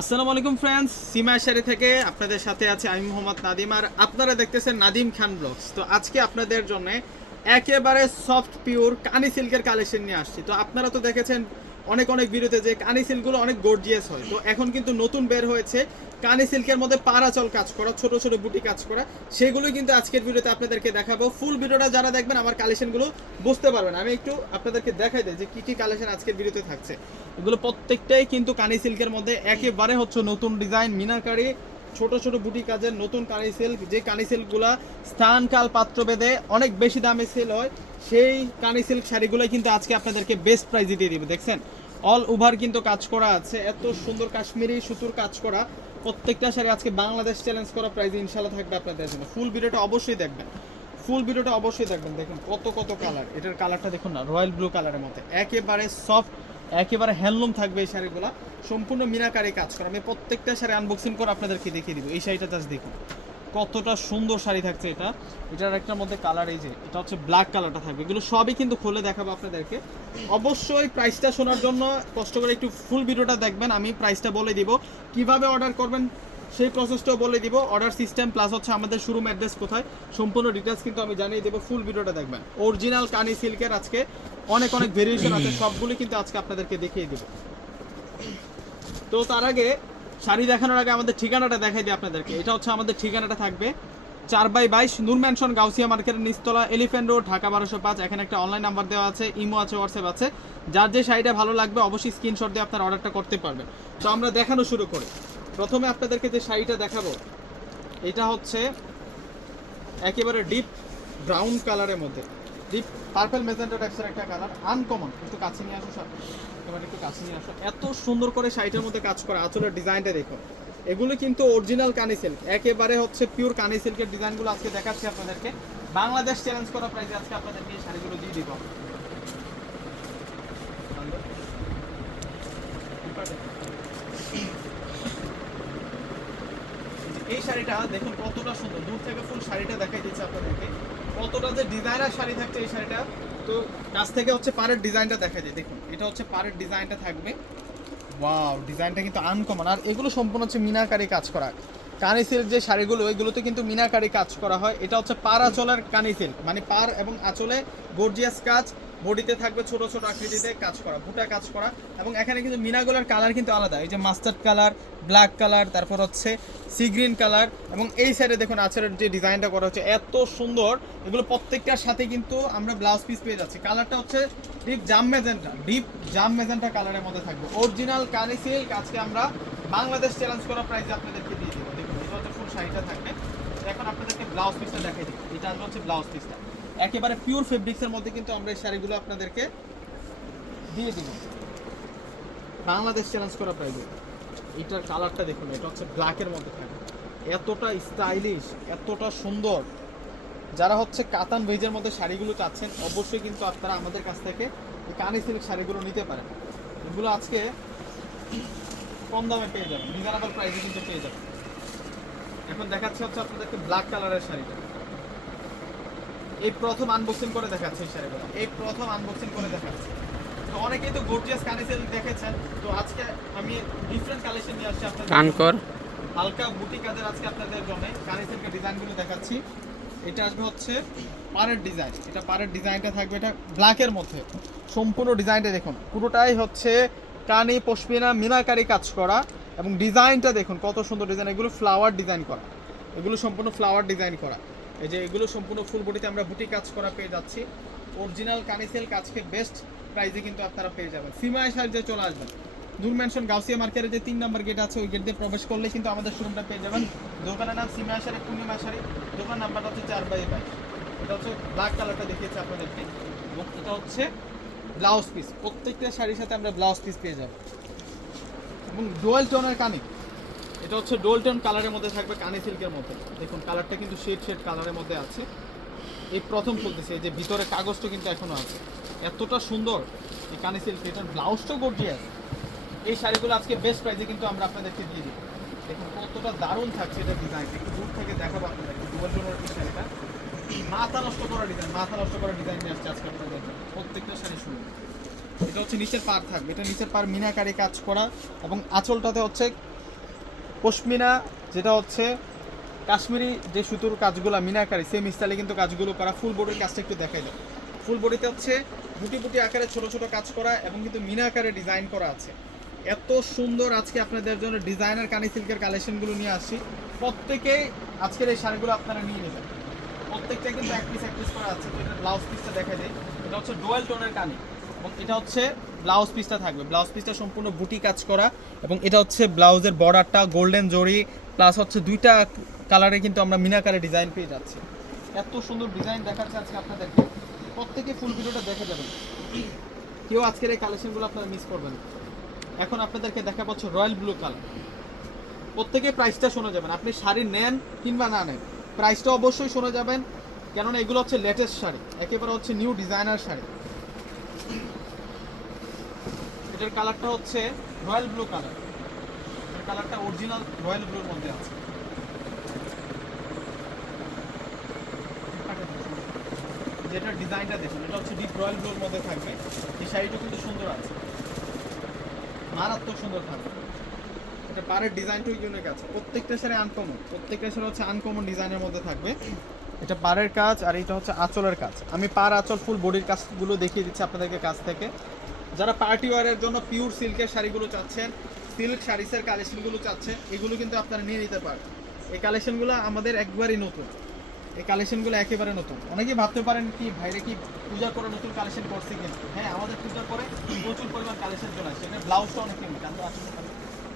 আসসালামু আলাইকুম ফ্রেন্ডস সীমা শাড়ি থেকে আপনাদের সাথে আছে আমি মোহাম্মদ নাদিম আর আপনারা দেখতেছেন নাদিম খান ব্লগস তো আজকে আপনাদের জন্য একেবারে সফট পিওর কানি সিল্কের কালেকশন নিয়ে আসছি। তো আপনারা তো দেখেছেন অনেক অনেক ভিডিওতে যে কানি সিল্কগুলো অনেক গর্জিয়াস হয়। তো এখন কিন্তু নতুন বের হয়েছে। কানি সিল্কের মধ্যে পারাচল কাজ করা, ছোট ছোট বুটি কাজ করা। সেগুলোই কিন্তু আজকের ভিডিওতে আপনাদেরকে দেখাবো। ফুল ভিডিওটা যারা দেখবেন, আমার কালেকশনগুলো বুঝতে পারবেন। আমি একটু আপনাদেরকে দেখাই দিই যে কী কী কালেকশন আজকের ভিডিওতে থাকছে। এগুলো প্রত্যেকটাই কিন্তু কানি সিল্কের মধ্যে একেবারে হচ্ছে নতুন ডিজাইন মিনাকারি, ছোট ছোট বুটি কাজের নতুন কানি সিল্ক। যে কানি সিল্কগুলা স্থান কাল পাত্র বেঁধে অনেক বেশি দামে সেল হয়, সেই কানি সিল্ক শাড়িগুলো কিন্তু আজকে আপনাদেরকে বেস্ট প্রাইজে দিয়ে দিবে, দেখছেন? অল ওভার কিন্তু কাজ করা আছে। এত সুন্দর কাশ্মীরি সুতোর কাজ করা। প্রত্যেকটা শাড়ি আজকে বাংলাদেশ চ্যালেঞ্জ করা প্রাইজ ইনশাল্লাহ থাকবে আপনাদের জন্য। ফুল ভিডিওটা অবশ্যই দেখবেন। ফুল ভিডিওটা অবশ্যই দেখবেন। দেখুন কত কত কালার এটার কালারটা দেখুন না রয়্যাল ব্লু কালারের মধ্যে। একেবারে সফট একেবারে হ্যান্ডলুম থাকবে এই শাড়িগুলো। সম্পূর্ণ মিনাকারি কাজ করা। আমি প্রত্যেকটা শাড়ি আনবক্সিং করে আপনাদেরকে দেখিয়ে দিব। এই শাড়িটা জাস্ট দেখুন। কতটা সুন্দর শাড়ি থাকছে এটা। এটার একটার মধ্যে কালার এই যে, এটা হচ্ছে ব্ল্যাক কালারটা থাকবে। এগুলো সবই কিন্তু খুলে দেখাবো আপনাদেরকে। অবশ্যই প্রাইসটা শোনার জন্য কষ্ট করে একটু ফুল ভিডিওটা দেখবেন। আমি প্রাইসটা বলে দিব। কীভাবে অর্ডার করবেন সেই প্রসেসটাও বলে দিব। অর্ডার সিস্টেম প্লাস হচ্ছে আমাদের শোরুম অ্যাড্রেস কোথায়, সম্পূর্ণ ডিটেলস কিন্তু আমি জানিয়ে দেবো। ফুল ভিডিওটা দেখবেন। অরিজিনাল কানি সিল্কের আজকে অনেক অনেক ভেরিয়েশন আছে। সবগুলি কিন্তু আজকে আপনাদেরকে দেখিয়ে দেবো। তো তার আগে শাড়ি দেখানোর আগে আমাদের ঠিকানাটা দেখাই দিই আপনাদেরকে। এটা হচ্ছে আমাদের ঠিকানাটা থাকবে চার বাই বাইশ নূর ম্যানশন, গাউসিয়া মার্কেটের নিচতলা, এলিফ্যান্ট রোড, ঢাকা বারোশো পাঁচ। এখানে একটা অনলাইন নাম্বার দেওয়া আছে, ইমো আছে হোয়াটসঅ্যাপ আছে। যার যে শাড়িটা ভালো লাগবে অবশ্যই স্ক্রিনশট দিয়ে আপনার অর্ডারটা করতে পারবেন। তো আমরা দেখানো শুরু করি। প্রথমে আপনাদেরকে যে শাড়িটা দেখাবো, এটা হচ্ছে একেবারে ডিপ ব্রাউন কালারের মধ্যে। ডিপ পার্পল মেজেন্টা টাইপসের একটা কালার আনকমন একটু কাছে নিয়ে আসো এবার একটু কাছে নিয়ে আসো। এত সুন্দর করে শাড়িটার মধ্যে কাজ করা, আঁচলের ডিজাইনটা দেখো। এগুলো কিন্তু অরিজিনাল কানি সিল্ক একেবারে হচ্ছে পিওর কানি সিল্কের ডিজাইনগুলো আজকে দেখাচ্ছি আপনাদেরকে। বাংলাদেশ চ্যালেঞ্জ করা প্রাইসে আজকে আপনাদেরকে এই শাড়িগুলো দিয়ে দিব। এই শাড়িটা দেখুন কতটা সুন্দর। দূর থেকে ফুল শাড়িটা দেখাই দিচ্ছে আপনাদেরকে। কতটা যে ডিজাইনার শাড়ি থাকছে এই শাড়িটা, তো কাছ থেকে হচ্ছে পাড়ের ডিজাইনটা দেখা যায়। দেখুন, এটা হচ্ছে পাড়ের ডিজাইনটা থাকবে। ওয়াও, ডিজাইনটা কিন্তু আনকমন আর এগুলো সম্পূর্ণ হচ্ছে মিনাকারি কাজ করা। কানি যে শাড়িগুলো এগুলোতে কিন্তু মিনাকারি কাজ করা হয়। এটা হচ্ছে পার আঁচলের কানি মানে পার এবং আঁচলে গর্জিয়াস কাজ। বডিতে থাকবে ছোট ছোট আকৃতিতে কাজ করা বুটা কাজ করা এবং এখানে কিন্তু মিনাগুলোর কালার কিন্তু আলাদা। এই যে মাস্টার্ড কালার ব্ল্যাক কালার তারপর হচ্ছে সি গ্রিন কালার এবং এই সাইডে দেখুন আঁচলের যে ডিজাইনটা করা হচ্ছে, এত সুন্দর। এগুলো প্রত্যেকটার সাথে কিন্তু আমরা ব্লাউজ পিস পেয়ে যাচ্ছি। কালারটা হচ্ছে ডিপ জাম মেজেন্টা ডিপ জাম মেজেন্টা কালারের মধ্যে থাকবে। অরিজিনাল কানি সিল্ক আজকে আমরা বাংলাদেশ চ্যালেঞ্জ করা প্রাইসে আপনাদেরকে দিয়ে দিব। দেখুন এটা হচ্ছে ফুল শাড়িটা থাকবে। এখন আপনাদেরকে ব্লাউজ পিসটা দেখাই দিই এটা হচ্ছে ব্লাউজ পিসটা একেবারে পিওর ফেব্রিক্সের মধ্যে কিন্তু আমরা এই শাড়িগুলো আপনাদেরকে দিয়ে দিব। বাংলাদেশ চ্যালেঞ্জ করা প্রাইসে এটার কালারটা দেখুন, এটা হচ্ছে ব্ল্যাকের মধ্যে থাকে। এতটা স্টাইলিশ এতটা সুন্দর। যারা হচ্ছে কাতান ভেজের মধ্যে শাড়িগুলো চাচ্ছেন, অবশ্যই কিন্তু আপনারা আমাদের কাছ থেকে এই কানি সিল্ক শাড়িগুলো নিতে পারেন। এগুলো আজকে কম দামে পেয়ে যাবেন। রিজনেবল প্রাইসে কিন্তু পেয়ে যাবেন। এখন দেখাচ্ছে হচ্ছে আপনাদেরকে ব্ল্যাক কালারের শাড়িটা। এই প্রথম আনবক্সিং করে দেখাচ্ছে এই শাড়িগুলো। এই প্রথম আনবক্সিং করে দেখাচ্ছে। তো অনেকেই তো গর্জিয়াস কানিসেল দেখেছেন। তো আজকে আমি ডিফারেন্ট কালেকশন নিয়ে আসছি আপনাদের কান কর হালকা বুটি কাজের আজকে আপনাদের জন্য কানিসেলকে ডিজাইনগুলো দেখাচ্ছি। এটা আসবে হচ্ছে পাড়ের ডিজাইন। এটা পাড়ের ডিজাইনটা থাকবে। এটা ব্ল্যাকের মধ্যে। সম্পূর্ণ ডিজাইনটা দেখুন। পুরোটাই হচ্ছে কানি পশমিনা মিনাকারি কাজ করা এবং ডিজাইনটা দেখুন কত সুন্দর ডিজাইন। এগুলো ফ্লাওয়ার ডিজাইন করা। এগুলো সম্পূর্ণ ফ্লাওয়ার ডিজাইন করা। এই যে এগুলো সম্পূর্ণ ফুল বডিতে আমরা বুটি কাজ করা পেয়ে যাচ্ছি। অরিজিনাল কানিসেল কাজকে বেস্ট প্রাইজে কিন্তু আপনারা পেয়ে যাবেন। সীমা সাহায্যে চলে আসবেন। নূর ম্যানশন গাউসিয়া মার্কেটে যে তিন নম্বর গেট আছে, ওই গেট দিয়ে প্রবেশ করলে কিন্তু আমাদের শোরুমটা পেয়ে যাবেন। দোকানের নাম সীমা আশারি পূর্ণিমা শাড়ি দোকান নাম্বারটা হচ্ছে চার বাই বাইশ। এটা হচ্ছে ব্ল্যাক কালারটা দেখিয়েছি আপনাদেরকে। এটা হচ্ছে ব্লাউজ পিস প্রত্যেকটা শাড়ির সাথে আমরা ব্লাউজ পিস পেয়ে যাব। এবং ডোয়েল টোনের কানি এটা হচ্ছে ডোল টোন কালারের মধ্যে থাকবে কানি সিল্কের মধ্যে। দেখুন কালারটা কিন্তু শেড শেড কালারের মধ্যে আছে। এই প্রথম চলতেছে এই যে ভিতরে কাগজটা কিন্তু এখনও আছে। এতটা সুন্দর এই কানি সিল্ক এটার ব্লাউজটাও গর্জিয়াস এই শাড়িগুলো আজকে বেস্ট প্রাইসে কিন্তু আমরা আপনাদেরকে দিয়ে দিব। দেখুন, কতটা দারুণ থাকছে এটা ডিজাইন একটু দূর থেকে দেখাবো আপনাদেরকে এই শাড়িটা। মাথা নষ্ট করা ডিজাইন মাথা নষ্ট করা ডিজাইন নিয়ে আসছে আজকে আপনাদের। প্রত্যেকটা শাড়ি শুনুন এটা হচ্ছে নিচের পার থাকবে। এটা নিচের পার মিনাকারি কাজ করা এবং আঁচলটাতে হচ্ছে পশমিনা, যেটা হচ্ছে কাশ্মীরি যে সুতোর কাজগুলো, মিনাকারি সেম স্টাইলে কিন্তু কাজগুলো করা। ফুল বডির কাজটা একটু দেখাই দাও। ফুল বডিতে হচ্ছে বুটি বুটি আকারে ছোট ছোট কাজ করা এবং কিন্তু মিনা আকারে ডিজাইন করা আছে। এত সুন্দর আজকে আপনাদের জন্য ডিজাইনার কানি সিল্কের কালেকশনগুলো নিয়ে আসছি। প্রত্যেকেই আজকের এই শাড়িগুলো আপনারা নিয়ে নেবেন। প্রত্যেকটা কিন্তু এক পিস এক পিস করা আছে। ব্লাউজ পিসটা দেখা যায় এটা হচ্ছে ডোয়েল টোনের কানি এবং এটা হচ্ছে ব্লাউজ পিসটা থাকবে। ব্লাউজ পিসটা সম্পূর্ণ বুটি কাজ করা এবং এটা হচ্ছে ব্লাউজের বর্ডারটা গোল্ডেন জরি প্লাস হচ্ছে দুইটা কালারে কিন্তু আমরা মিনাকারে ডিজাইন পেয়ে যাচ্ছি। এত সুন্দর ডিজাইন দেখাচ্ছে আজকে আপনাদেরকে। প্রত্যেকে ফুল ভিডিওটা দেখে যাবেন। কেউ আজকের এই কালেকশনগুলো আপনারা মিস করবেন এখন আপনাদেরকে দেখা পাচ্ছে রয়্যাল ব্লু কালার প্রত্যেকে প্রাইসটা শোনা যাবেন। আপনি শাড়ি নেন কিংবা না নেন প্রাইসটা অবশ্যই শোনা যাবেন। কেননা এগুলো হচ্ছে লেটেস্ট শাড়ি। একেবারে হচ্ছে নিউ ডিজাইনার শাড়ি। এটার কালারটা হচ্ছে রয়্যাল ব্লু কালার। এর কালারটা অরিজিনাল রয়্যাল ব্লুর মধ্যে আছে। যেটার ডিজাইনটা দেখুন, এটা হচ্ছে ডিপ রয়্যাল ব্লুর মধ্যে থাকবে। এই শাড়িটা কিন্তু সুন্দর আছে। মারাত্মক সুন্দর থাকবে। এটা পাড়ের ডিজাইনটাও ইউনিক আছে প্রত্যেকটা শাড়ি আনকমন প্রত্যেকটা শাড়ি হচ্ছে আনকমন ডিজাইনের মধ্যে থাকবে। এটা পাড়ের কাজ আর এটা হচ্ছে আঁচলের কাজ। আমি পাড় আঁচল ফুল বডির কাজগুলো দেখিয়ে দিচ্ছি আপনাদেরকে কাছ থেকে। যারা পার্টি ওয়ারের জন্য পিওর সিল্কের শাড়িগুলো চাচ্ছেন সিল্ক শাড়িসের কালেকশনগুলো চাচ্ছেন, এগুলো কিন্তু আপনারা নিয়ে নিতে পারেন। এই কালেকশনগুলো আমাদের একবারই নতুন। এই কালেকশনগুলো একেবারে নতুন। অনেকেই ভাবতে পারেন কি, ভাইরে কি পূজা করে নতুন কালেকশন করছে কিনা? হ্যাঁ আমাদের পূজার পরে প্রচুর পরিমাণ কালেকশন চলে আসছে। ব্লাউজটা অনেক পারি।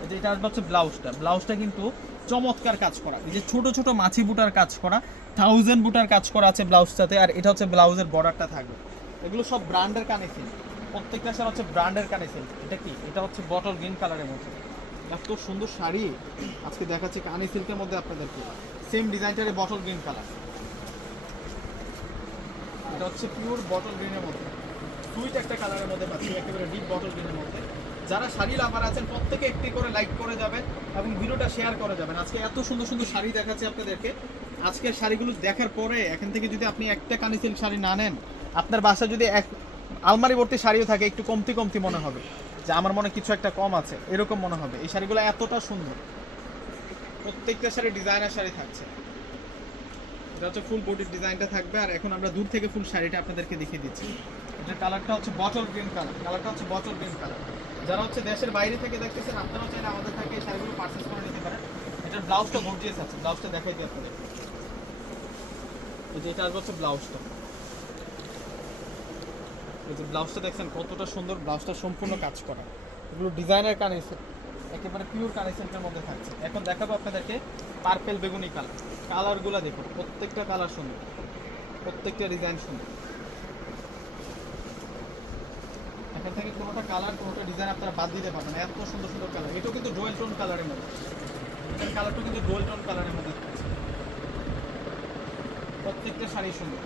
এই যে এটা হচ্ছে ব্লাউজটা। ব্লাউজটা কিন্তু চমৎকার কাজ করা। এই যে ছোট ছোট মাছি বুটার কাজ করা থাউজেন্ড বুটার কাজ করা আছে ব্লাউজটাতে, আর এটা হচ্ছে ব্লাউজের বর্ডারটা থাকবে। এগুলো সব ব্র্যান্ডের কানেকশন। প্রত্যেকটা শাড়ি হচ্ছে ব্র্যান্ডের কানেকশন এটা কি? এটা হচ্ছে বটল গ্রিন কালারের মধ্যে। এত সুন্দর শাড়ি। আজকে দেখাচ্ছি কানি সিল্কের মধ্যে আপনাদেরকে। সেম ডিজাইনটারে বটল গ্রিন কালার এটা হচ্ছে পিওর বটল গ্রিনের মধ্যে। সুইট একটা কালারের মধ্যে পাচ্ছি, একেবারে ডিপ বটল গ্রিনের মধ্যে। যারা শাড়ি লাভার আছেন, প্রত্যেকে একটি করে লাইক করে যাবেন এবং ভিডিওটা শেয়ার করে যাবেন। আজকে এত সুন্দর সুন্দর শাড়ি দেখাচ্ছি আপনাদেরকে। আজকের শাড়িগুলো দেখার পরে এখান থেকে যদি আপনি একটা কানি সিল্ক শাড়ি না নেন, আপনার বাসায় যদি এক আলমারি ভর্তি শাড়িও থাকে, একটু কমতি কমতি মনে হবে। যে আমার মনে কিছু একটা কম আছে, এরকম মনে হবে। এই শাড়িগুলো এতটা সুন্দর। প্রত্যেকটা শাড়ি ডিজাইনার শাড়ি থাকছে। এটা হচ্ছে ফুল বডির ডিজাইনটা থাকবে, আর এখন আমরা দূর থেকে ফুল শাড়িটা আপনাদেরকে দেখিয়ে দিচ্ছি। এটার কালারটা হচ্ছে বটল গ্রিন কালার কালারটা হচ্ছে বটল গ্রিন কালার যারা হচ্ছে দেশের বাইরে থেকে দেখতেছেন, আপনারাও চাইলে আমাদের থেকে এই শাড়িগুলো পারচেস করে নিতে পারেন। এটার ব্লাউজটা গর্জিয়াস আছে। ব্লাউজটা দেখাই দিই আপনাদের এটা আসবে হচ্ছে ব্লাউজটা এই যে ব্লাউজটা দেখছেন, কতটা সুন্দর ব্লাউজটা সম্পূর্ণ কাজ করা। এগুলো ডিজাইনার কানেকশন, একেবারে পিওর কানেকশনের মধ্যে থাকছে। এখন দেখাবো আপনাদেরকে পার্পেল বেগুনি কালার কালারগুলো দেখুন, প্রত্যেকটা কালার সুন্দর, প্রত্যেকটা ডিজাইন সুন্দর। এখান থেকে কোনোটা কালার কোনোটা ডিজাইন আপনারা বাদ দিতে পারবেন এত সুন্দর সুন্দর কালার এটাও কিন্তু ডোয়েল টোন কালারের মধ্যে। এটার কালারটাও কিন্তু ডোয়েল টোন কালারের মধ্যে প্রত্যেকটা শাড়ি সুন্দর।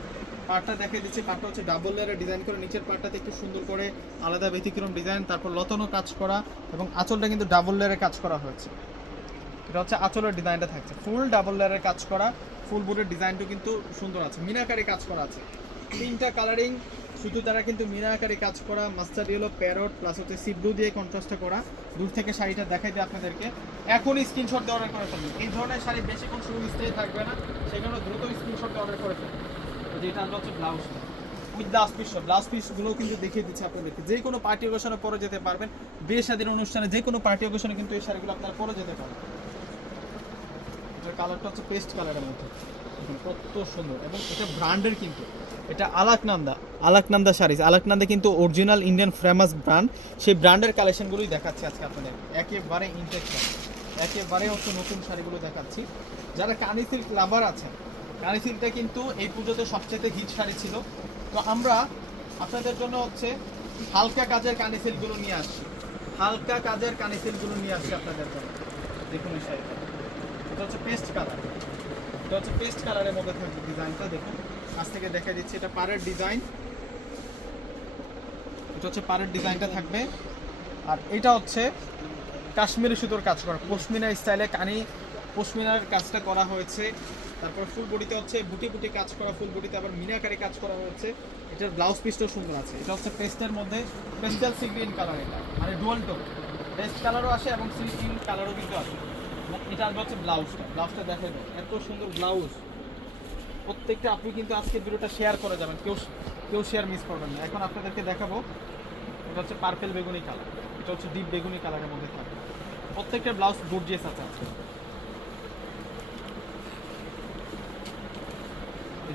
পাটটা দেখে দিচ্ছি। পাটটা হচ্ছে ডাবল লেয়ারে ডিজাইন করে নিচের পাটটাতে একটু সুন্দর করে আলাদা ব্যতিক্রম ডিজাইন তারপর লতানো কাজ করা এবং আঁচলটা কিন্তু ডাবল লেয়ারে কাজ করা হয়েছে। এটা হচ্ছে আঁচলের ডিজাইনটা থাকছে। ফুল ডাবল লেয়ারের কাজ করা ফুল বুটের ডিজাইনটা কিন্তু সুন্দর আছে। মিনাকারি কাজ করা আছে। তিনটা কালারিং শুধু তারা কিন্তু মিনাকারি কাজ করা মাস্টার ইয়েলো প্যারট প্লাস হচ্ছে সিব্লু দিয়ে কন্ট্রাস্টটা করা। দূর থেকে শাড়িটা দেখাই দিই আপনাদেরকে। এখনই স্ক্রিনশট দিয়ে অর্ডার করে ফেলবেন এই ধরনের শাড়ি বেশিক্ষণ শুরু স্টে থাকবে না। সেখানে দ্রুত স্ক্রিনশট অর্ডার করে ফেলবেন এই যে হচ্ছে ব্লাউজটা উইথ ব্লাউজ পিস ব্লাউজ পিসগুলো কিন্তু দেখিয়ে দিচ্ছে আপনাদেরকে। যে কোনো পার্টি অকেশনে পরে যেতে পারবেন। বিয়ে অনুষ্ঠানে যে কোনো পার্টি অকেশনে কিন্তু এই শাড়িগুলো আপনারা পরে যেতে পারবেন এটার কালারটা হচ্ছে পেস্ট কালারের মধ্যে। কত সুন্দর। এবং এটা ব্র্যান্ডের কিন্তু। এটা আলাকনান্দা। আলাকনান্দা শাড়িজ আলাকনান্দা কিন্তু অরিজিনাল ইন্ডিয়ান ফেমাস ব্র্যান্ড সেই ব্র্যান্ডের কালেকশনগুলোই দেখাচ্ছি আজকে আপনাদের। একেবারে ইনটেকশন একেবারে হচ্ছে নতুন শাড়িগুলো দেখাচ্ছি। যারা কানি সিল্ক লাভার আছেন কানি সিল্কটা কিন্তু এই পুজোতে সবচেয়ে হিট শাড়ি ছিল। তো আমরা আপনাদের জন্য হচ্ছে হালকা কাজের কানি সিল্কগুলো নিয়ে আসছি। হালকা কাজের কানি সিল্কগুলো নিয়ে আসছি আপনাদের জন্য। দেখুন এই শাড়িটা। এটা হচ্ছে পেস্ট কালার। এটা হচ্ছে পেস্ট কালারের মধ্যে থাকবে ডিজাইনটা, দেখুন। আজ থেকে দেখা দিচ্ছি, এটা পাড়ের ডিজাইন। এটা হচ্ছে পাড়ের ডিজাইনটা থাকবে। আর এটা হচ্ছে কাশ্মীরি সুতোর কাজ করা। পশমিনা স্টাইলে কানি, পশমিনার কাজটা করা হয়েছে। তারপর ফুল বডিতে হচ্ছে বুটি বুটি কাজ করা, ফুল বডিতে আবার মিনাকারি কাজ করা হয়েছে। এটার ব্লাউজ পিসটাও সুন্দর আছে। এটা হচ্ছে পেস্টের মধ্যে পেস্টাল সি গ্রিন কালার এটা মানে ডুয়াল টোন পেস্ট কালারও আসে এবং সি গ্রিন কালারও কিন্তু আসে। এটা আসবে হচ্ছে ব্লাউজটা ব্লাউজটা দেখে দাও এত সুন্দর ব্লাউজ প্রত্যেকটা আপনি কিন্তু আজকে ভিডিওটা শেয়ার করে যাবেন। কেউ কেউ শেয়ার মিস করবেন না। এখন আপনাদেরকে দেখাবো, এটা হচ্ছে পার্পেল বেগুনি কালার এটা হচ্ছে ডিপ বেগুনি কালারের মধ্যে থাকবে। প্রত্যেকটা ব্লাউজ গর্জিয়াস আছে আজকে।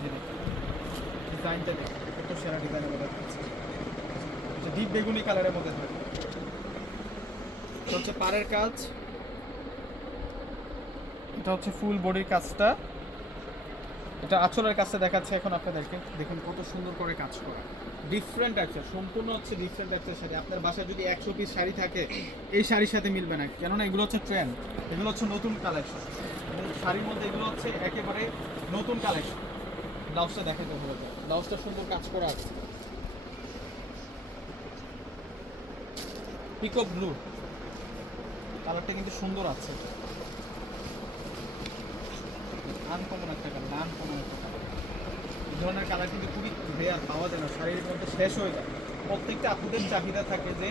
দেখুন ডিজাইনটা দেখুন কত সেরা ডিজাইনের মধ্যে থাকছে ডিপ বেগুনি কালারের মধ্যে থাকবে হচ্ছে পাড়ের কাজ। এটা হচ্ছে ফুল বডির কাজটা। এটা আঁচলের কাজটা দেখাচ্ছে এখন আপনাদেরকে। দেখুন কত সুন্দর করে কাজ করা। ডিফারেন্ট আছে সম্পূর্ণ হচ্ছে ডিফারেন্ট একটা শাড়ি। আপনার বাসায় যদি একশো পিস শাড়ি থাকে, এই শাড়ির সাথে মিলবে না। কেননা এগুলো হচ্ছে ট্রেন্ড এগুলো হচ্ছে নতুন কালেকশন শাড়ির মধ্যে এগুলো হচ্ছে একেবারে নতুন কালেকশন ব্লাউজটা দেখাতে হবে ব্লাউজটা সুন্দর কাজ করা আছে। পিকক ব্লু কালারটা কিন্তু সুন্দর আছে। আনকমন একটা কালার আনকমন একটা কালার এই ধরনের কালার কিন্তু খুবই রেয়ার পাওয়া যায় না। শাড়ির মধ্যে শেষ হয়ে যায়। প্রত্যেকটা আপুদের চাহিদা থাকে যে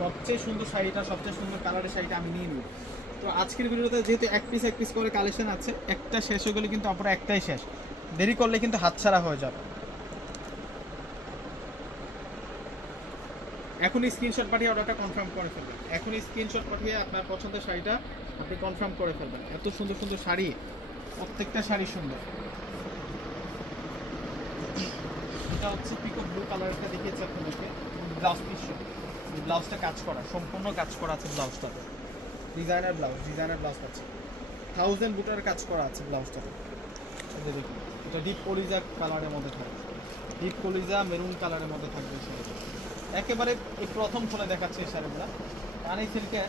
সবচেয়ে সুন্দর শাড়িটা, সবচেয়ে সুন্দর কালারের শাড়িটা আমি নিয়ে নিব। তো আজকের ভিডিওতে যেহেতু এক পিস এক পিস করে কালেকশন আছে, একটা শেষ হয়ে গেলে কিন্তু অপরা একটাই শেষ। দেরি করলে কিন্তু হাতছাড়া হয়ে যাবে। এখনই স্ক্রিনশট পাঠিয়ে অর্ডারটা কনফার্ম করে ফেলবেন। এখনই স্ক্রিনশট পাঠিয়ে আপনার পছন্দের শাড়িটা আপনি কনফার্ম করে ফেলবেন। এত সুন্দর সুন্দর শাড়ি, প্রত্যেকটা শাড়ি সুন্দর। এটা হচ্ছে পিকো ব্লু কালারটা দেখিয়েছি আপনাদেরকে ব্লাউজ পিস ব্লাউজটা কাজ করা, সম্পূর্ণ কাজ করা আছে ব্লাউজটাতে ডিজাইনার ব্লাউজ ডিজাইনার ব্লাউজ আছে। থাউজেন্ড বুটার কাজ করা আছে ব্লাউজটাতে দেখুন। এটা ডিপ কলিজা কালারের মধ্যে থাকবে। ডিপ কলিজা মেরুন কালারের মধ্যে থাকবে শাড়িটা। একেবারে এই প্রথম খুলে দেখাচ্ছে এই শাড়িগুলো। কানি সিল্কে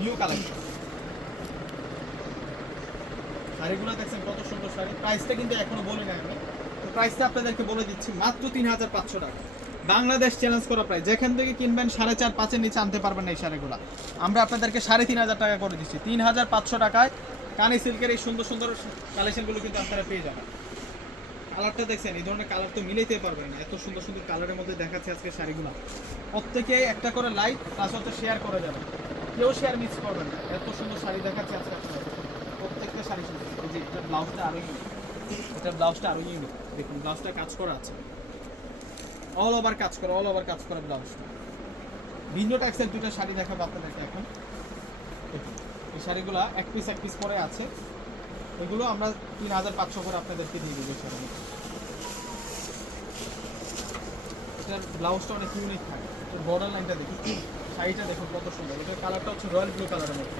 নিউ কালেকশন শাড়িগুলো দেখছেন কত সুন্দর শাড়ি। প্রাইসটা কিন্তু এখনও বলি না আমি। তো প্রাইসটা আপনাদেরকে বলে দিচ্ছি, মাত্র তিন হাজার পাঁচশো টাকা। বাংলাদেশ চ্যালেঞ্জ করা প্রায় যেখান থেকে কিনবেন সাড়ে চার, পাঁচের নিচে আনতে পারবেন এই শাড়িগুলো। আমরা আপনাদেরকে সাড়ে তিন হাজার টাকা করে দিচ্ছি। তিন হাজার পাঁচশো টাকায় কানি সিল্কের এই সুন্দর সুন্দর কালেকশনগুলো কিন্তু আপনারা পেয়ে যাবেন। কালারটা দেখছেন, এই ধরনের কালার তো মিলাইতে পারবেন না। এত সুন্দর সুন্দর কালারের মধ্যে দেখাচ্ছে আজকে শাড়িগুলো। প্রত্যেকে একটা করে লাইক প্লাস হচ্ছে শেয়ার করে যাবেন। কেউ শেয়ার মিস করবেন না। এত সুন্দর শাড়ি দেখাচ্ছে আজকে আপনাদের। প্রত্যেকটা শাড়ি সুন্দর। যে এটা ব্লাউজটা আরও ইউনিক এটা ব্লাউজটা আরও ইউনিক দেখুন ব্লাউজটা কাজ করা আছে। অল ওভার কাজ করা অল ওভার কাজ করা ব্লাউজটা ভিন্ন ট্যাক্সের দুটো শাড়ি দেখাবো আপনাদেরকে এখন। এই শাড়িগুলো এক পিস এক পিস করে আছে। এগুলো আমরা তিন হাজার পাঁচশো করে আপনাদেরকে দিয়ে দেবো শাড়ি এটার ব্লাউজটা অনেক ইউনিক থাকে। এটার বর্ডার লাইনটা দেখুন শাড়িটা দেখুন কত সুন্দর। এটার কালারটা হচ্ছে রয়্যাল ব্লু কালারের মধ্যে।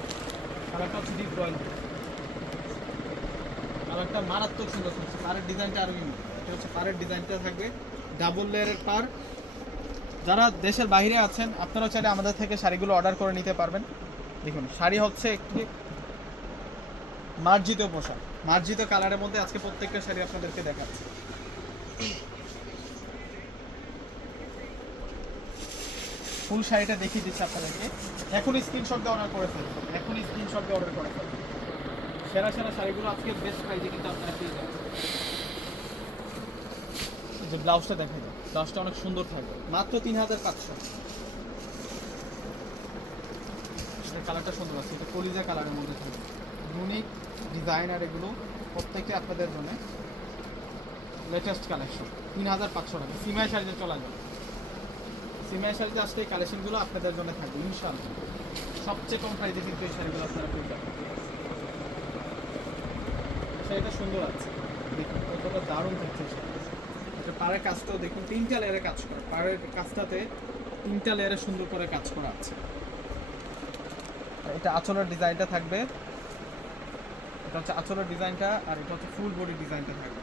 কালারটা হচ্ছে ডিপ রয়্যাল ব্লু কালারটা মারাত্মক সুন্দর থাকছে পাড়ের ডিজাইনটা আরও ইউনিক এটা হচ্ছে পাড়ের ডিজাইনটা থাকবে। ডাবল লেয়ারের পার যারা দেশের বাইরে আছেন, আপনারাও চাইলে আমাদের থেকে শাড়িগুলো অর্ডার করে নিতে পারবেন। দেখুন, শাড়ি হচ্ছে একটি মার্জিত পোশাক। মার্জিত কালারের মধ্যে আজকে প্রত্যেকটা শাড়ি আপনাদেরকে দেখাচ্ছি ফুল শাড়িটা দেখিয়ে দিচ্ছি আপনাদেরকে। এখনই স্ক্রিনশট দিয়ে অর্ডার করে ফেলবেন এখনই স্ক্রিনশট দিয়ে অর্ডার করে ফেলবেন সেরা সেরা শাড়িগুলো আজকে বেস্ট প্রাইজে কিন্তু আপনারা পেয়ে যাবেন। যে ব্লাউজটা দেখাই দাও ব্লাউজটা অনেক সুন্দর থাকবে। মাত্র তিন হাজার পাঁচশো এটার কালারটা সুন্দর আছে, এটা কলিজা কালারের মধ্যে থাকবে। ইউনিক ডিজাইনার এগুলো, প্রত্যেকটা আপনাদের জন্য। লেটেস্ট কালেকশন তিন হাজার পাঁচশো টাকা। সিমাই শাড়িতে চলা যাবে সিমাই শাড়িতে আসলে এই কালেকশনগুলো আপনাদের জন্য থাকবে ইনশাল্লাহ সবচেয়ে কম প্রাইসে কিন্তু এই শাড়িগুলো আপনারা পেয়ে যাবেন। শাড়িটা সুন্দর আছে। দেখুন, কতটা দারুণ থাকছে। এটা পাড়ের কাজটাও দেখুন, তিনটা লেয়ারে কাজ করা। পাড়ের কাজটাতে তিনটা লেয়ারে সুন্দর করে কাজ করা আছে। এটা আঁচলের ডিজাইনটা থাকবে। এটা হচ্ছে আঁচলের ডিজাইনটা আর এটা হচ্ছে ফুল বডি ডিজাইনটা থাকবে।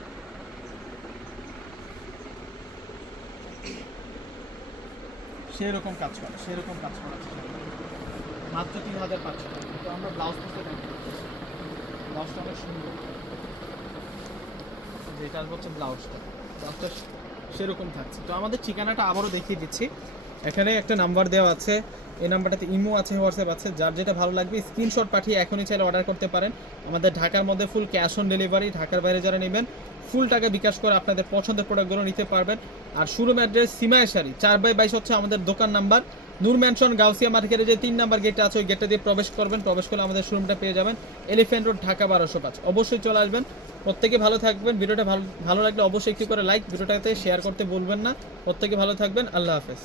সেরকম কাজ করা, সেরকম কাজ করা মাত্র তিন হাজার পাঁচশো টাকা। তো আমরা ব্লাউজ দেখি ব্লাউজটা অনেক সুন্দর। যেটা হচ্ছে ব্লাউজটা ব্লাউজটা সেরকম থাকছে। তো আমাদের ঠিকানাটা আবারও দেখিয়ে দিচ্ছি। এখানে একটা নাম্বার দেওয়া আছে। এই নাম্বারটাতে ইমো আছে, হোয়াটসঅ্যাপ আছে, যার যেটা ভালো লাগবে, স্ক্রিনশট পাঠিয়ে এখনই চাইলে অর্ডার করতে পারেন। আমাদের ঢাকার মধ্যে ফুল ক্যাশ অন ডেলিভারি ঢাকার বাইরে যারা নেবেন ফুল টাকা বিকাশ করে আপনাদের পছন্দের প্রোডাক্টগুলো নিতে পারবেন। আর শোরুম অ্যাড্রেস সীমায়াশারি চার বাই বাইশ হচ্ছে আমাদের দোকান নাম্বার। নূর ম্যানশন গাউসিয়া মার্কেটে যে তিন নাম্বার গেটটা আছে, ওই গেটটা দিয়ে প্রবেশ করবেন, প্রবেশ করলে আমাদের শোরুমটা পেয়ে যাবেন। এলিফ্যান্ট রোড ঢাকা বারোশো পাঁচ। অবশ্যই চলে আসবেন। প্রত্যেকে ভালো থাকবেন। ভিডিওটা ভালো ভালো লাগলে অবশ্যই একটু করে লাইক ভিডিওটাতে শেয়ার করতে বলবেন না। প্রত্যেকে ভালো থাকবেন। আল্লাহ হাফেজ।